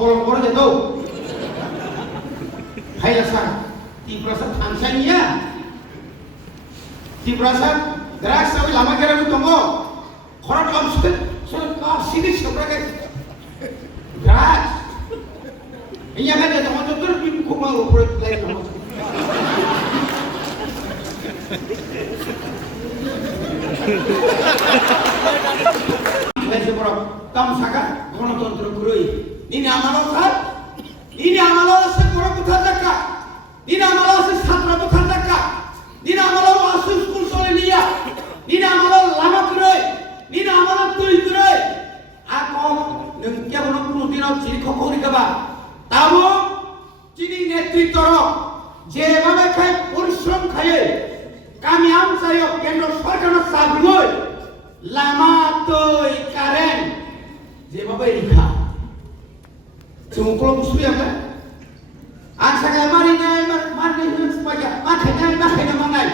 bolong bolong jatuh. Hai lasan, ti prasat ansainya. Ti prasat gerak sawi lama kira itu tunggu. Korat kamu sudah sini seberapa gerak. Ini kan jatuh macam tu bimu kuma upret lain nama. Ini seberapa kamu sangat gণতন্ত্র kurui. Ini amalan kan? Ini amalan sekolah bukan dekat. Ini amalan sesatra bukan dekat. Ini amalan masuk school soalnya. Ini amalan lama kurui. Ini amalan tui kurui. Aku nengkia mana pun tidak ciri kokori kaba. Tahu? Ciri netritoro. যেভাবে খায় পরিশ্রম খায় kami am sayo kendro sarkana sabloy lama toy karen যেভাবে লিখা চুমকলো বুঝবি আমরা আচ্ছা আমারই নাই মানে হচ্ছে পাজা মাথায় নাই মাথায় না মানাই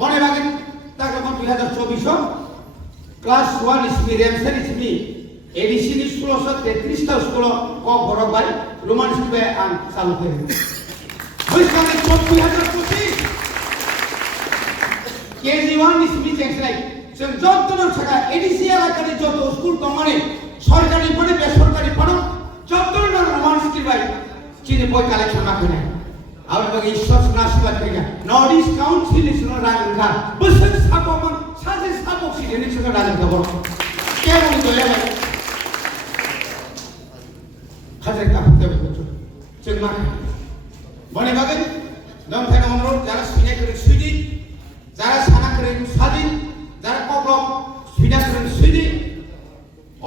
মনে লাগে তাকে 2024 ক্লাস 1 এক্সপেরিয়েন্স ইসমি এডিসিন স্কুল 33 টা স্কুল ক বড় ভাই রোমান স্কুলে আন চালু করে হইছানে 2025 কেজি1 ইসমি চেঞ্জলাই जों যতন থাকা এডিসি এলাকার যত স্কুল দমানে সরকারি পড়ে বেসরকারি পড়ো যতন রোমান স্কুল ভাই চিনি বই কালেকশন মাখনে আর বাকি ঈশ্বর আশীর্বাদ করিয়া নর্থ ইস্ট কাউন্সিল ইসনো রাজনগা বসে সাবমন সাজে সাবক সিনে ছিল রাজনগা বড় কেমন দলে ভাই হাজার কাপতে বলছো जों মাখে বনে বাগে দম থাকা অনুরোধ যারা সিনে করে সুইদি যারা সানা করে স্বাধীন যারা কবলক সুইদা করে সুইদি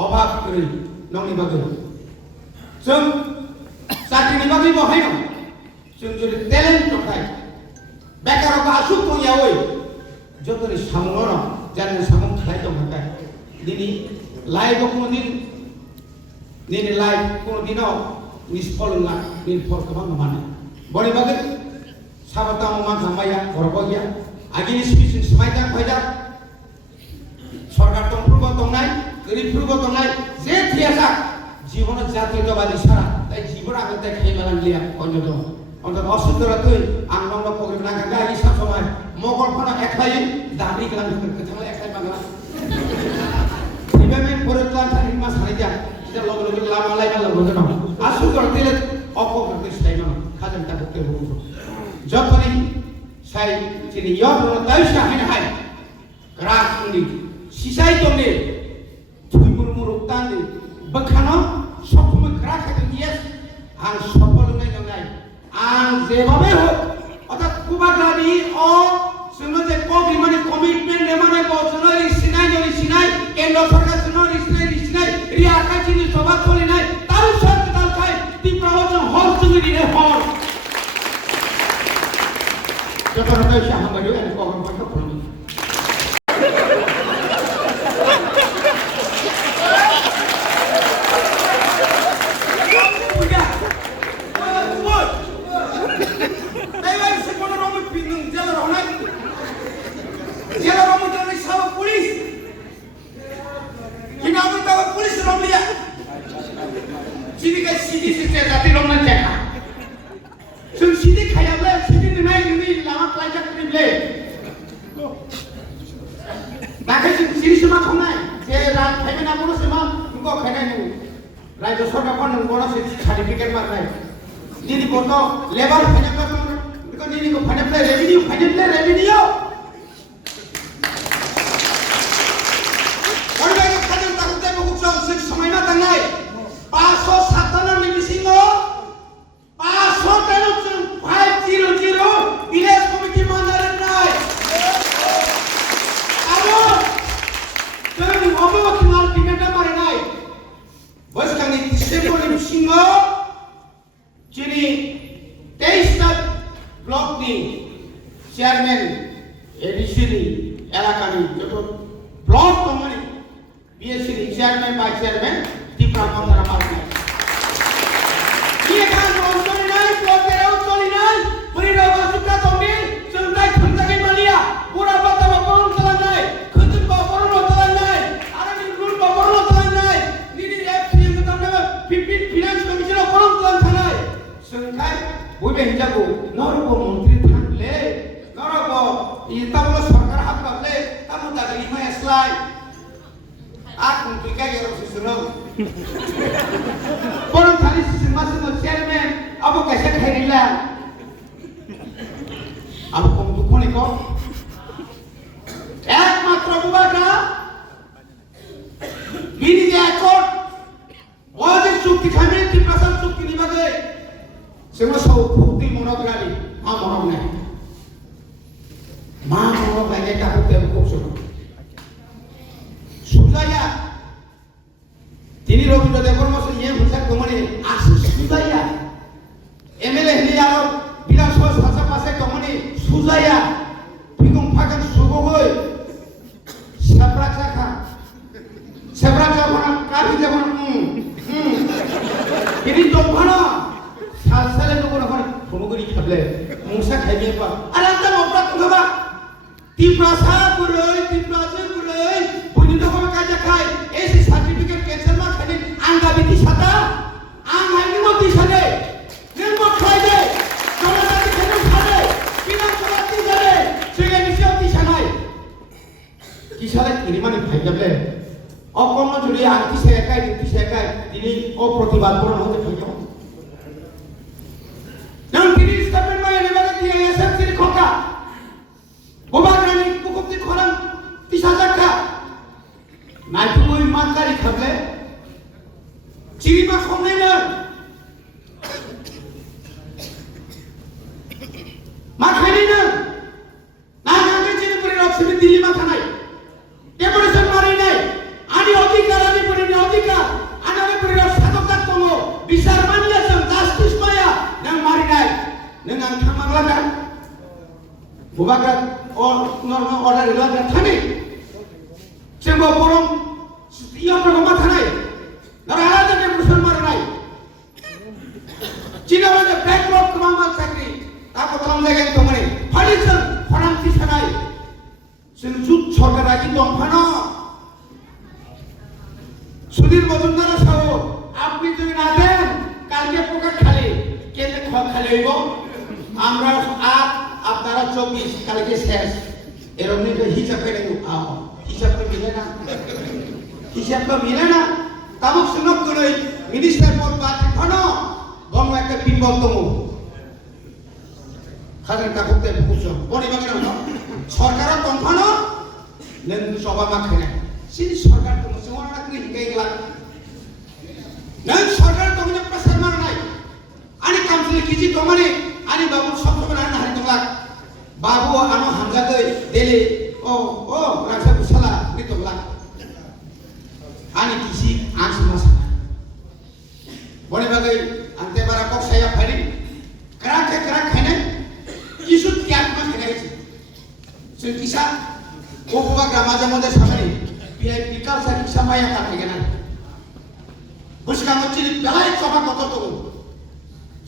অভাব করে নংনি বাগে जों চাকরিनि বাগে বহাই না जों যদি ট্যালেন্ট দখাই বেকারক আসুক কইয়াওই যতনি সামুনো জানেন সামুন খাই তো মাকাই দিনি লাইভ কোনদিন নিনি লাইভ কোনদিনও নিষ্ফল না নির্ফল কবা মানে বড়ি বাগে সাবতাম মা জামাইয়া বড়বগিয়া আগিনি স্পিচিং সমাইতা ফায়দা সরকার তন্ত্রব দংনাই গরিবফুরব দংনাই যে থিয়াসা জীবন জাতীয়তাবাদী সারা তাই জীবন আগতে খাইবালাংলিয়া অন্যত অন্তত অসুন্দরা তুই আংনন্দ প্রোগ্রাম না গাগা ইসা সময় মগল ফানা একলাই দাবি গলাম কথালে একলাই বাংলা ইভেন্ট পরিত্রাণ থাকি মাস হাইজা এটা log log Lama Laiba log না আসু করতেলে অপকর্তে স্টাইল খাজম তা করতে বলছো যতনি সাই চিনি ইয়র দাইসা হাইন হাই গ্রাস উনি সিসাই তনে থুইমুর মুরুক তানি বখানো সবসময় গ্রাস থাকে ইয়েস আর সফল নাই নাই আর যেভাবে হোক অর্থাৎ কুবাগানি ও जोङो যে কবি মানে কমিটমেন্ট মানে বছরের সিনাই কেন্দ্র সরকার সিনাই রিয়া কাচিনি সভা চলে নাই তার সাথে তার খাই তি প্রবচন হল তুমি দিনে হল যত রকম সাহাবাড়ি আর কবর পাঠা পড়ি রাজ্য সরকার কোন বড় সার্টিফিকেট মারনাই দিদি কত লেবার ফাইনাল কত দিদি কো ফাইনাল রেভিনিউ ওর ভাই খাজন তাকতে বহু সময় না তাঙ্গাই 557 মিটিং 500 ভিলেজ কমিটি মানদারের নাই আরো তুমি অববকি মাল টিমেটা মারে নাই বসকানি ডিসেম্বর সিংহ যিনি 23 টা ব্লক নি চেয়ারম্যান এডিসিনি এলাকানি যত block committee BSC chairman vice chairman Tipra মন্দারা মারনা কি এখান অঞ্চলে নাই ব্লকের অঞ্চলে নাই পরিণাম আসুকা তুমি সন্তাই খন্দাকে মালিয়া পুরা বাতাবা বরণ চলা নাই খুঁজুন বা বরণ চলা নাই আর আমি রুল বা বরণ চলা নাই নিনি এফসি এর নামে 15 finance commission Ita bolo sarkar hak bable, kamu tak terima ya selai. Aku pikir ya Rasulullah. Orang tadi masuk chairman, apa kasih khairilah. Apa kamu tu kau ni kau? একমাত্র বুবাকরা বিনি যে একট ওয়াজিব চুক্তি খামে তিপ্রাসাম চুক্তি নিবাগে সেগুলো সব ভক্তি মনত গালি মা মরম নাই মা মরম নাই এটা হতে খুব শোনো সুজাইয়া তিনি রবীন্দ্র দেবর মশাই ইয়ে ভুলসাক তোমারে আসে সুজাইয়া এমএলএ হিলি আরো বিধানসভা শাসক পাশে তোমারে Shujaiya বিগম ফাগান সুগগই Sebrak jawaban kami jawaban ini dompana sal itu pun apa pemuguri kable musa kami apa ada tak opera tu apa tiprasa bulai punya dompana kaja kai esi certificate cancel mak kini angga binti sata angga ini mau disane ni mau khai deh kalau nanti kena sane kita kalau disane sehingga misi disanai disane ini mana baik kable অকর্ণ যদি আংটি শেখায় নীতি শেখায় তিনি অপ্রতিবাদ করুন হতে থাকেন যেমন তিনি স্টেটমেন্ট মানে নেবাকে দিয়ে এসএফসির খোকা গোবাগ্রানি কুকুপ্তি খরান 30,000 কা নাইটু ওই মাকারি খাবলে চিরিমা খমনে না মা খাইনি না না না চিনি করে রাখছিলেন দিল্লি মাথা নাই ডেপুটেশন মারি নাই ani অধিকার ani পরিণি অধিকার আনারে পরিণি সাধকার তম বিচার মানিয়াছেন জাস্টিস মায়া নং মারি নাই নং আং থামাগলা না বুবাকা ও নরম অর্ডার লাগা থানি সেগো বরং ইয়া প্রগমা থানাই নর আলাদা ডেপুটেশন মারি নাই চিনাবাজে ব্যাকরোড কমামা চাকরি তাকো তলম জায়গায় তোমারে ফালিছন ফরান্তি ছানাই সেন জুত সরকার রাজি দমফানো সুধীর মজুমদার সাহেব আপনি যদি না দেন কালকে পোকা খালি কেলে খালি হইব আমরা আর আপনারা 24 কালকে শেষ এরকম হিসাব করে হিসাব তো মিলে না তামক সুনক করে মিনিস্টার পদ বাদ খানো বঙ্গ একটা বিম্বতম খাদের কাকুতে বুঝছো পরিবারের সরকার তংখানো নেন সভা মাখে না sin सरकार तो semua nak ni hikai gelak dan सरकार तो punya pasar mana nai ani kamsili kiji to mane ani babu sabto mana hari tolak babu anu hamza gai dele rasa busala ni tolak ani kisi ans masa boleh bagai ante bara kok saya bari kerak khane kisut kiat mas khane sin kisa ko buka gramaja mode samani VIP kalsa sama yang tak kenal. Bos kamu ciri belai sama kotor tu.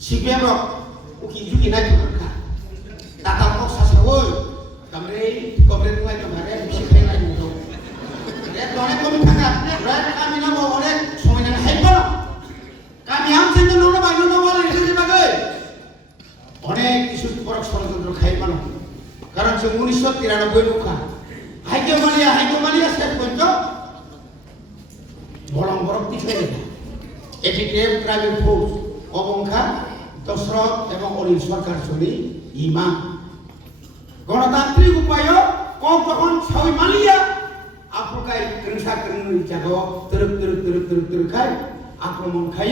Si berok, uki juga naik mereka. Datang kok sasawul, kamera mulai kemarin bisa kena lagi tu. Lihat orang kami tangkap, orang kami nama orang semuanya hyper. Kami ambil tu nama baju nama orang itu sebagai orang isu korak soal tentang hyper. Karena semua isu tidak ada bukan. হাইকোমালিয়া শেষ পর্যন্ত বরং পিছিয়ে এটিকে private force অবংখা Dasharath এবং অনিল সরকার চলি ইমাম গণতান্ত্রিক উপায় কম তখন সবাই মালিয়া আফ্রিকায় হিংসা জায়গা তরুক খায় আক্রমণ খাইয়ে